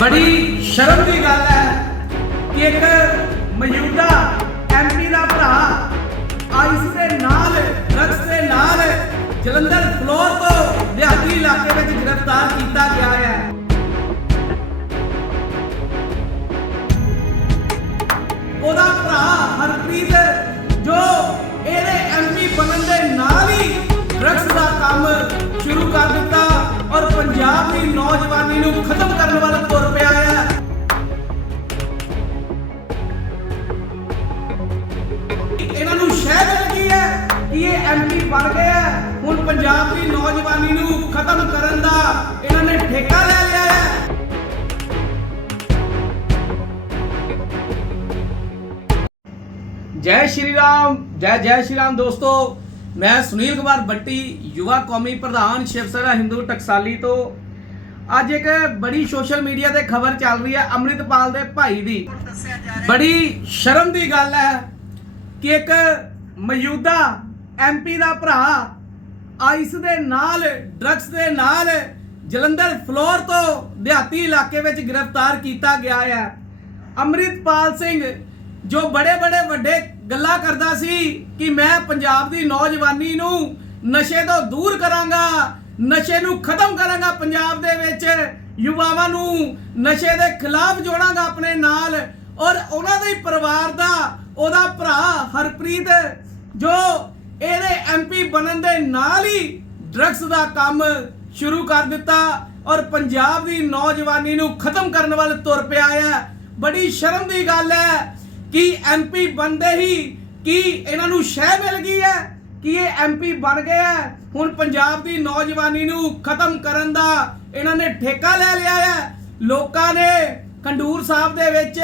ਬੜੀ ਸ਼ਰਮ ਦੀ ਗੱਲ ਹੈ ਕਿ ਇੱਕ ਮੌਜੂਦਾ ਐਮਪੀ ਦਾ ਭਰਾ ਆਈਸ ਦੇ ਨਾਲ, ਡਰੱਗਸ ਦੇ ਨਾਲ ਜਲੰਧਰ ਫਲੋਰ ਤੋਂ ਦਿਹਾਤੀ ਇਲਾਕੇ ਵਿੱਚ ਗ੍ਰਿਫਤਾਰ ਕੀਤਾ ਗਿਆ ਹੈ। ਉਹਦਾ ਭਰਾ ਹਰਪ੍ਰੀਤ, ਜੋ ਇਹਦੇ ਐਮਪੀ ਬਣਨ ਦੇ ਨਾਲ ਹੀ ਡਰੱਗਸ ਦਾ ਕੰਮ ਸ਼ੁਰੂ ਕਰ ਦਿੱਤਾ ਔਰ ਪੰਜਾਬ ਦੀ ਨੌਜਵਾਨੀ ਨੂੰ ਖਤਮ ਕਰਨ ਵਾਲਾ ਐਮਪੀ ਬਣ ਗਏ ਹੈ ਹੁਣ ਪੰਜਾਬ ਦੀ ਨੌਜਵਾਨੀ ਨੂੰ ਖਤਮ ਕਰਨ ਦਾ ਇਹਨਾਂ ਨੇ ਠੇਕਾ ਲੈ ਲਿਆ ਹੈ ਜੈ ਸ਼੍ਰੀ ਰਾਮ, ਜੈ ਜੈ ਸ਼੍ਰੀ ਰਾਮ ਦੋਸਤੋ, ਮੈਂ ਸੁਨੀਲ ਕੁਮਾਰ ਬੱਟੀ, ਯੁਵਾ ਕੌਮੀ ਪ੍ਰਧਾਨ ਸ਼ਿਵ ਸੇਨਾ ਹਿੰਦੂ ਟਕਸਾਲੀ ਤੋਂ। ਅੱਜ ਇੱਕ ਬੜੀ ਸੋਸ਼ਲ ਮੀਡੀਆ ਤੇ ਖਬਰ ਚੱਲ ਰਹੀ ਹੈ ਅੰਮ੍ਰਿਤਪਾਲ ਦੇ ਭਾਈ ਦੀ। ਬੜੀ ਸ਼ਰਮ ਦੀ ਗੱਲ ਹੈ ਕਿ ਇੱਕ ਮੌਜੂਦਾ ਐਮਪੀ ਦਾ ਭਰਾ ਆਈਸ ਦੇ ਨਾਲ ਡਰੱਗਸ ਦੇ ਨਾਲ, ਜਲੰਧਰ ਫਲੋਰ ਤੋਂ ਦਿਹਾਤੀ ਇਲਾਕੇ ਵਿੱਚ ਗ੍ਰਿਫਤਾਰ ਕੀਤਾ ਗਿਆ ਹੈ। ਅੰਮ੍ਰਿਤਪਾਲ ਸਿੰਘ, ਜੋ ਬੜੇ ਬੜੇ ਵੱਡੇ ਗੱਲਾਂ ਕਰਦਾ ਸੀ ਕਿ ਮੈਂ ਪੰਜਾਬ ਦੀ ਨੌਜਵਾਨੀ ਨੂੰ ਨਸ਼ੇ ਤੋਂ ਦੂਰ ਕਰਾਂਗਾ, ਨਸ਼ੇ ਨੂੰ ਖਤਮ ਕਰਾਂਗਾ ਪੰਜਾਬ ਦੇ ਵਿੱਚ, ਯੁਵਾਵਾਂ ਨੂੰ ਨਸ਼ੇ ਦੇ ਖਿਲਾਫ ਜੋੜਾਂਗਾ ਆਪਣੇ ਨਾਲ ਔਰ ਉਹਨਾਂ ਦੇ ਪਰਿਵਾਰ ਦਾ, ਉਹਦਾ ਭਰਾ ਹਰਪ੍ਰੀਤ, ਜੋ ਇਹਦੇ ਐਮਪੀ ਬਣਨ ਦੇ ਨਾਲ ਹੀ ਡਰੱਗਸ ਦਾ ਕੰਮ ਸ਼ੁਰੂ ਕਰ ਦਿੱਤਾ ਔਰ ਪੰਜਾਬ ਦੀ ਨੌਜਵਾਨੀ ਨੂੰ ਖਤਮ ਕਰਨ ਵੱਲ ਤੁਰ ਪਿਆ ਹੈ ਬੜੀ ਸ਼ਰਮ ਦੀ ਗੱਲ ਹੈ ਕਿ ਐਮਪੀ ਬਣਦੇ ਹੀ ਕੀ ਇਹਨਾਂ ਨੂੰ ਸ਼ਹਿ ਮਿਲ ਗਈ ਹੈ, ਕਿ ਇਹ ਐਮਪੀ ਬਣ ਗਏ ਹੈ। ਹੁਣ ਪੰਜਾਬ ਦੀ ਨੌਜਵਾਨੀ ਨੂੰ ਖਤਮ ਕਰਨ ਦਾ ਇਹਨਾਂ ਨੇ ਠੇਕਾ ਲੈ ਲਿਆ ਹੈ। ਲੋਕਾਂ ਨੇ ਖੰਡੂਰ ਸਾਹਿਬ ਦੇ ਵਿੱਚ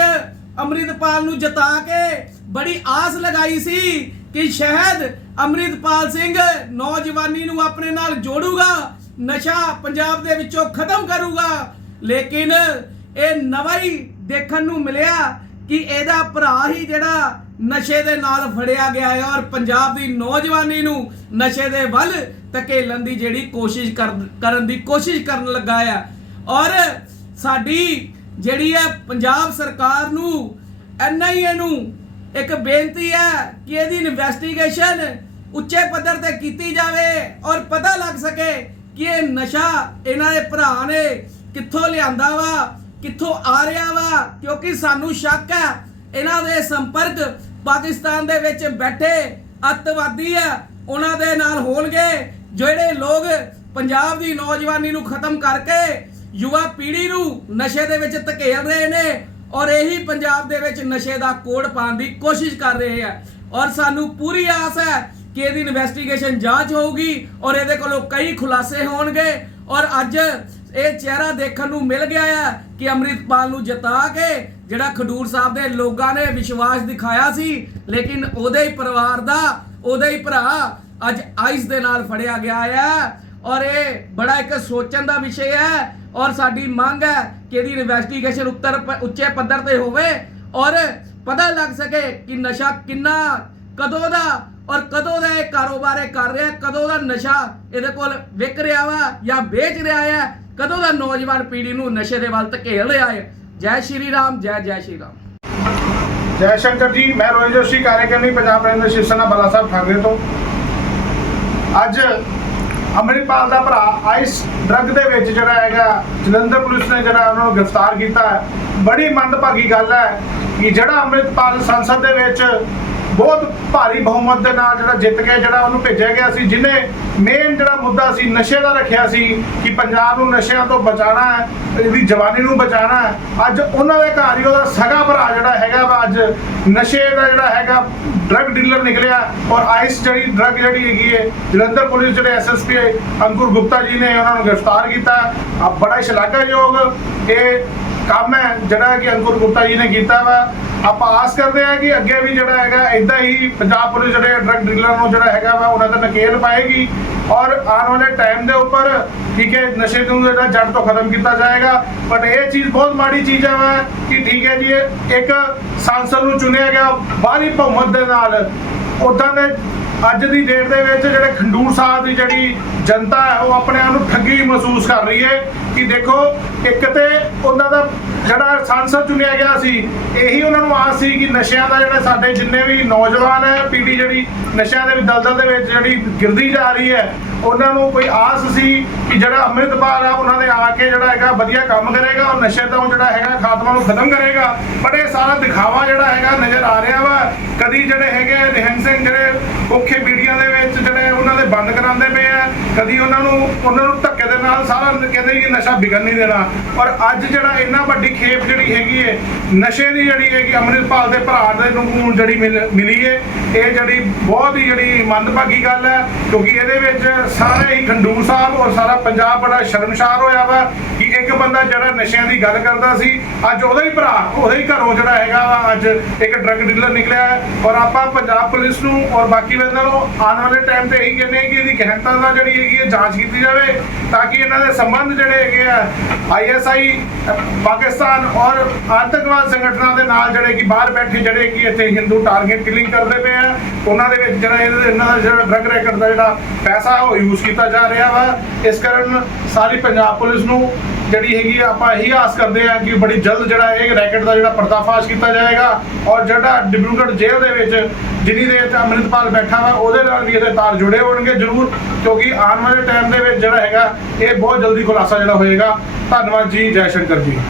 ਅੰਮ੍ਰਿਤਪਾਲ ਨੂੰ ਜਿਤਾ ਕੇ ਬੜੀ ਆਸ ਲਗਾਈ ਸੀ ਕਿ ਸ਼ਾਇਦ ਅੰਮ੍ਰਿਤਪਾਲ ਸਿੰਘ ਨੌਜਵਾਨੀ ਨੂੰ ਆਪਣੇ ਨਾਲ ਜੋੜੂਗਾ, ਨਸ਼ਾ ਪੰਜਾਬ ਦੇ ਵਿੱਚੋਂ ਖਤਮ ਕਰੂਗਾ। ਲੇਕਿਨ ਇਹ ਨਵਾਂ ਹੀ ਦੇਖਣ ਨੂੰ ਮਿਲਿਆ ਕਿ ਇਹਦਾ ਭਰਾ ਹੀ ਜਿਹੜਾ ਨਸ਼ੇ ਦੇ ਨਾਲ ਫੜਿਆ ਗਿਆ ਹੈ ਔਰ ਪੰਜਾਬ ਦੀ ਨੌਜਵਾਨੀ ਨੂੰ ਨਸ਼ੇ ਦੇ ਵੱਲ ਧਕੇਲਣ ਦੀ ਜਿਹੜੀ ਕੋਸ਼ਿਸ਼ ਕਰਨ ਦੀ ਕੋਸ਼ਿਸ਼ ਕਰਨ ਲੱਗਾ ਆ। ਔਰ ਸਾਡੀ ਜਿਹੜੀ ਹੈ ਪੰਜਾਬ ਸਰਕਾਰ ਨੂੰ ਐਨਆਈਏ ਨੂੰ ਇੱਕ ਬੇਨਤੀ ਹੈ ਕਿ ਇਹਦੀ ਇਨਵੈਸਟੀਗੇਸ਼ਨ ਉੱਚੇ ਪੱਧਰ ਤੇ ਕੀਤੀ ਜਾਵੇ ਔਰ ਪਤਾ ਲੱਗ ਸਕੇ ਕਿ ਇਹ ਨਸ਼ਾ ਇਹਨਾਂ ਦੇ ਭਰਾ ਨੇ ਕਿੱਥੋਂ ਲਿਆਂਦਾ ਵਾ, ਕਿੱਥੋਂ ਆ ਰਿਹਾ ਵਾ, ਕਿਉਂਕਿ ਸਾਨੂੰ ਸ਼ੱਕ ਹੈ ਇਹਨਾਂ ਦੇ ਸੰਪਰਕ ਪਾਕਿਸਤਾਨ ਦੇ ਵਿੱਚ ਬੈਠੇ ਅੱਤਵਾਦੀ ਆ, ਉਹਨਾਂ ਦੇ ਨਾਲ ਹੋਣਗੇ, ਜਿਹੜੇ ਲੋਕ ਪੰਜਾਬ ਦੀ ਨੌਜਵਾਨੀ ਨੂੰ ਖਤਮ ਕਰਕੇ ਯੁਵਾ ਪੀੜ੍ਹੀ ਨੂੰ ਨਸ਼ੇ ਦੇ ਵਿੱਚ ਧਕੇਲ ਰਹੇ ਨੇ ਔਰ ਇਹੀ ਪੰਜਾਬ ਦੇ ਵਿੱਚ ਨਸ਼ੇ ਦਾ ਕੋਡ ਪਾਉਣ ਦੀ ਕੋਸ਼ਿਸ਼ ਕਰ ਰਹੇ ਆ। ਔਰ ਸਾਨੂੰ ਪੂਰੀ ਆਸ ਹੈ ਕਿ ਇਹਦੀ ਇਨਵੈਸਟੀਗੇਸ਼ਨ ਜਾਂਚ ਹੋਊਗੀ ਔਰ ਇਹਦੇ ਕੋਲੋਂ ਕਈ ਖੁਲਾਸੇ ਹੋਣਗੇ। ਔਰ ਅੱਜ ਇਹ ਚਿਹਰਾ ਦੇਖਣ ਨੂੰ ਮਿਲ ਗਿਆ ਹੈ ਕਿ ਅੰਮ੍ਰਿਤਪਾਲ ਨੂੰ ਜਿਤਾ ਕੇ ਜਿਹੜਾ ਖਡੂਰ ਸਾਹਿਬ ਦੇ ਲੋਕਾਂ ਨੇ ਵਿਸ਼ਵਾਸ ਦਿਖਾਇਆ ਸੀ, ਲੇਕਿਨ ਉਹਦੇ ਹੀ ਪਰਿਵਾਰ ਦਾ, ਉਹਦੇ ਹੀ ਭਰਾ ਅੱਜ ਆਈਸ ਦੇ ਨਾਲ ਫੜਿਆ ਗਿਆ ਹੈ ਔਰ ਇਹ ਬੜਾ ਇੱਕ ਸੋਚਣ ਦਾ ਵਿਸ਼ੇ ਹੈ ਔਰ ਸਾਡੀ ਮੰਗ ਹੈ ਕਿ ਇਹਦੀ ਇਨਵੈਸਟੀਗੇਸ਼ਨ ਉੱਤਰ ਉੱਚੇ ਪੱਧਰ ਤੇ ਹੋਵੇ ਔਰ ਪਤਾ ਲੱਗ ਸਕੇ ਕਿ ਨਸ਼ਾ ਕਿੰਨਾ, ਕਦੋਂ ਦਾ ਔਰ ਕਦੋਂ ਦਾ ਇਹ ਕਾਰੋਬਾਰ ਇਹ ਕਰ ਰਿਹਾ, ਕਦੋਂ ਦਾ ਨਸ਼ਾ ਇਹਦੇ ਕੋਲ ਵਿਕ ਰਿਹਾ ਵਾ ਜਾਂ ਵੇਚ ਰਿਹਾ ਹੈ, ਕਦੋਂ ਦਾ ਨੌਜਵਾਨ ਪੀੜ੍ਹੀ ਨੂੰ ਨਸ਼ੇ ਦੇ ਵੱਲ ਧਕੇਲ ਰਿਹਾ ਹੈ। ਜੈ ਸ਼੍ਰੀ ਰਾਮ, ਜੈ ਜੈ ਸ਼੍ਰੀ ਰਾਮ। ਜੈ ਸ਼ੰਕਰ ਜੀ, ਮੈਂ ਰੋਹਿਤ ਜੋਸ਼ੀ, ਕਾਰਜਕਰਨੀ ਪੰਜਾਬ ਰਹਿੰਦੇ ਸ਼ਿਵ ਸੈਨਾ ਬਾਲਾ ਸਾਹਿਬ ਠਾਕਰੇ ਤੋਂ। ਅੱਜ ਅੰਮ੍ਰਿਤਪਾਲ ਦਾ ਭਰਾ ਆਈਸ ਡਰੱਗ ਦੇ ਵਿੱਚ ਜਿਹੜਾ ਹੈਗਾ ਜਲੰਧਰ ਪੁਲਿਸ ਨੇ ਜਿਹੜਾ ਉਹਨਾਂ ਨੂੰ ਗ੍ਰਿਫਤਾਰ ਕੀਤਾ ਹੈ। ਬੜੀ ਮੰਦਭਾਗੀ ਗੱਲ ਹੈ। ਕਿ ਜਿਹੜਾ ਅੰਮ੍ਰਿਤਪਾਲ ਸੰਸਦ ਦੇ ਵਿੱਚ ਬਹੁਤ ਭਾਰੀ ਬਹੁਮਤ ਦੇ ਨਾਲ ਜਿਹੜਾ ਜਿੱਤ ਕੇ ਜਿਹੜਾ ਉਹਨੂੰ ਭੇਜਿਆ ਗਿਆ ਸੀ ਜਿਨੇ ਮੇਨ ਜਿਹੜਾ ਮੁੱਦਾ ਸੀ, ਨਸ਼ੇ ਦਾ ਰੱਖਿਆ ਸੀ ਕਿ ਪੰਜਾਬ ਨੂੰ ਨਸ਼ਿਆਂ ਤੋਂ ਬਚਾਉਣਾ ਹੈ, ਇਹਦੀ ਜਵਾਨੀ ਨੂੰ ਬਚਾਉਣਾ ਹੈ। ਅੱਜ ਉਹਨਾਂ ਦੇ ਘਰ ਹੀ ਉਹਦਾ ਸਗਾ ਭਰਾ ਜਿਹੜਾ ਹੈਗਾ ਵਾ, ਅੱਜ ਨਸ਼ੇ ਦਾ ਜਿਹੜਾ ਹੈਗਾ ਡਰੱਗ ਡੀਲਰ ਨਿਕਲਿਆ ਔਰ ਆਈਸ ਜਿਹੜੀ ਡਰੱਗ ਜਿਹੜੀ ਹੈਗੀ ਹੈ, ਜਲੰਧਰ ਪੁਲਿਸ ਜਿਹੜੇ ਐਸਐਸਪੀ ਅੰਕੁਰ ਗੁਪਤਾ ਜੀ ਨੇ ਉਹਨਾਂ ਨੂੰ ਗ੍ਰਿਫਤਾਰ ਕੀਤਾ। ਆ ਬੜਾ ਸ਼ਲਾਘਾਯੋਗ ਇਹ ਕੰਮ ਹੈ, ਜਿਹੜਾ ਕਿ ਅੰਕੁਰ ਗੁਪਤਾ ਜੀ ਨੇ ਕੀਤਾ ਵਾ। ਆਪਾਂ ਆਸ ਕਰਦੇ ਹਾਂ ਕਿ ਅੱਗੇ ਵੀ ਜਿਹੜਾ ਹੈਗਾ ਇਦਾਂ ਹੀ ਪੰਜਾਬ ਪੁਲਿਸ ਜਿਹੜੇ ਡਰੱਗ ਡੀਲਰ ਨੂੰ ਜਿਹੜਾ ਹੈਗਾ ਵਾ, ਉਹਨਾਂ ਤੇ ਨਕੇਲ ਪਾਏਗੀ। ਔਰ ਆਉਣ ਵਾਲੇ ਟਾਈਮ ਦੇ ਉੱਪਰ ਠੀਕ ਹੈ, ਨਸ਼ੇ ਨੂੰ ਜਿਹੜਾ ਜੜ ਤੋਂ ਖਤਮ ਕੀਤਾ ਜਾਏਗਾ। ਬਟ ਇਹ ਚੀਜ਼ ਬਹੁਤ ਮਾੜੀ ਚੀਜ਼ ਹੈ ਵਾ ਕਿ ਠੀਕ ਹੈ ਜੀ, ਇੱਕ ਸੰਸਦ ਨੂੰ ਚੁਣਿਆ ਗਿਆ ਬਾਹਰੀ ਬਹੁਮਤ ਦੇ ਨਾਲ। ਉਦਾਂ ਦੇ ਅੱਜ ਦੀ ਡੇਟ ਦੇ ਵਿੱਚ ਜਿਹੜੇ ਖੰਡੂਰ ਸਾਹਿਬ ਦੀ ਜਿਹੜੀ ਜਨਤਾ ਹੈ, ਉਹ ਆਪਣੇ ਆਪ ਨੂੰ ਠੱਗੀ ਮਹਿਸੂਸ ਕਰ ਰਹੀ ਹੈ। ਕਿ ਦੇਖੋ, ਇੱਕ ਤੇ ਉਹਨਾਂ ਦਾ ਜਿਹੜਾ ਸੰਸਦ ਚੁਣਿਆ ਗਿਆ ਸੀ, ਇਹੀ ਉਹਨਾਂ ਨੂੰ ਆਸ ਸੀ ਕਿ ਨਸ਼ਿਆਂ ਦਾ ਜਿਹੜਾ ਸਾਡੇ ਜਿੰਨੇ ਵੀ ਨੌਜਵਾਨ ਹੈ, ਪੀੜ੍ਹੀ ਜਿਹੜੀ ਨਸ਼ਿਆਂ ਦੇ ਵੀ ਦਲਦਲ ਦੇ ਵਿੱਚ ਜਿਹੜੀ ਗਿਰਦੀ ਜਾ ਰਹੀ ਹੈ, ਉਹਨਾਂ ਨੂੰ ਕੋਈ ਆਸ ਸੀ ਕਿ ਜਿਹੜਾ ਅੰਮ੍ਰਿਤਪਾਲ ਆ, ਉਹਨਾਂ ਦੇ ਆ ਕੇ ਜਿਹੜਾ ਹੈਗਾ ਵਧੀਆ ਕੰਮ ਕਰੇਗਾ ਔਰ ਨਸ਼ੇ ਤੋਂ ਜਿਹੜਾ ਹੈਗਾ ਖਾਤਮਾ ਨੂੰ ਖਤਮ ਕਰੇਗਾ। ਬਟ ਇਹ ਸਾਰਾ ਦਿਖਾਵਾ ਜਿਹੜਾ ਹੈਗਾ ਨਜ਼ਰ ਆ ਰਿਹਾ ਵਾ। ਕਦੀ ਜਿਹੜੇ ਹੈਗੇ ਨਿਹੰਗ ਸਿੰਘ ਜਿਹੜੇ ਔਖੇ ਬੀੜੀਆਂ ਦੇ ਵਿੱਚ ਜਿਹੜੇ ਉਹਨਾਂ ਦੇ ਬੰਦ ਕਰਾਉਂਦੇ ਪਏ ਆ, ਕਦੀ ਉਹਨਾਂ ਨੂੰ ਉਹਨਾਂ ਨੂੰ ਧੱਕੇ ਦੇ ਨਾਲ ਸਾਰਾ ਕਹਿੰਦੇ ਕਿ ਨਸ਼ਾ ਵਿਗੜ ਨਹੀਂ ਦੇਣਾ। ਔਰ ਅੱਜ ਜਿਹੜਾ ਇੰਨਾ ਵੱਡੀ ਖੇਪ ਜਿਹੜੀ ਹੈਗੀ ਹੈ ਨਸ਼ੇ ਦੀ ਜਿਹੜੀ ਹੈਗੀ, ਅੰਮ੍ਰਿਤਪਾਲ ਦੇ ਭਰਾ ਦੇ ਨੂੰ ਜਿਹੜੀ ਮਿਲ- ਮਿਲੀ ਹੈ ਇਹ ਜਿਹੜੀ ਬਹੁਤ ਹੀ ਜਿਹੜੀ ਮੰਦਭਾਗੀ ਗੱਲ ਹੈ, ਕਿਉਂਕਿ ਇਹਦੇ ਵਿੱਚ ਸਾਰੇ ਹੀ ਖੰਡੂਰ ਸਾਹਿਬ ਔਰ ਸਾਰਾ ਪੰਜਾਬ ਬੜਾ ਸ਼ਰਮਸ਼ਾਰ ਹੋਇਆ ਵਾ ਕਿ ਇੱਕ ਬੰਦਾ ਜਿਹੜਾ ਨਸ਼ਿਆਂ ਦੀ ਗੱਲ ਕਰਦਾ ਸੀ, ਅੱਜ ਉਹਦਾ ਹੀ ਭਰਾ, ਉਹਦੇ ਹੀ ਘਰੋਂ ਜਿਹੜਾ ਹੈਗਾ ਵਾ, ਅੱਜ ਇੱਕ ਡਰੱਗ ਡੀਲਰ ਨਿਕਲਿਆ ਹੈ। ਔਰ ਆਪਾਂ ਪੰਜਾਬ ਪੁਲਿਸ ਨੂੰ ਔਰ ਬਾਕੀ ਬੰਦਿਆਂ ਨੂੰ ਆਉਣ ਵਾਲੇ ਟਾਈਮ ਤੇ ਇਹੀ ਕਹਿੰਦੇ ਕਿ ਇਹਦੀ ਗਹਿਨਤਾ ਦਾ ਜਿਹੜੀ ਹੈਗੀ ਹੈ ਜਾਂਚ ਕੀਤੀ ਜਾਵੇ, ਤਾਂ ਕਿ ਇਹਨਾਂ ਦੇ ਸੰਬੰਧ ਜਿਹੜੇ ਹੈਗੇ ਆ ਆਈਐਸਆਈ ਪਾਕਿਸਤਾਨ ਔਰ ਆਤੰਕਵਾਦ ਸੰਗਠਨਾਂ ਦੇ ਨਾਲ ਜਿਹੜੇ ਕਿ ਬਾਹਰ ਬੈਠੇ, ਜਿਹੜੇ ਕਿ ਇੱਥੇ ਹਿੰਦੂ ਟਾਰਗੇਟ ਕਿਲਿੰਗ ਕਰਦੇ ਪਏ ਆ, ਉਹਨਾਂ ਦੇ ਵਿੱਚ ਜਿਹੜਾ ਇਹਨਾਂ ਦਾ ਜਿਹੜਾ ਡਰੱਗ ਰੈਕਟ ਦਾ ਜਿਹੜਾ ਪੈਸਾ ਉਹ ਯੂਜ਼ ਕੀਤਾ ਜਾ ਰਿਹਾ ਵਾ। ਇਸ ਕਾਰਨ ਸਾਰੀ ਪੰਜਾਬ ਪੁਲਿਸ ਨੂੰ ਜਿਹੜੀ ਹੈਗੀ ਆ, ਆਪਾਂ ਇਹੀ ਆਸ ਕਰਦੇ ਹਾਂ ਕਿ ਬੜੀ ਜਲਦ ਜਿਹੜਾ ਇਹ ਰੈਕਟ ਦਾ ਜਿਹੜਾ ਪਰਦਾਫਾਸ਼ ਕੀਤਾ ਜਾਏਗਾ ਔਰ ਜਿਹੜਾ ਡਿਬਰੂਗੜ੍ਹ ਜੇਲ੍ਹ ਦੇ ਵਿੱਚ ਜਿੰਨੀ ਦੇ ਤੇ ਅੰਮ੍ਰਿਤਪਾਲ ਬੈਠਾ ਵਾ ਉਹਦੇ ਨਾਲ ਵੀ ਇਹਦੇ ਤਾਰ ਜੁੜੇ ਹੋਣਗੇ ਜ਼ਰੂਰ ਕਿਉਂਕਿ ਆਉਣ ਵਾਲੇ ਟਾਈਮ ਦੇ ਵਿੱਚ ਜਿਹੜਾ ਹੈਗਾ ਇਹ ਬਹੁਤ ਜਲਦੀ ਖੁਲਾਸਾ ਜਿਹੜਾ ਹੋਏਗਾ। ਧੰਨਵਾਦ ਜੀ ਜੈ ਸ਼ੰਕਰ ਜੀ।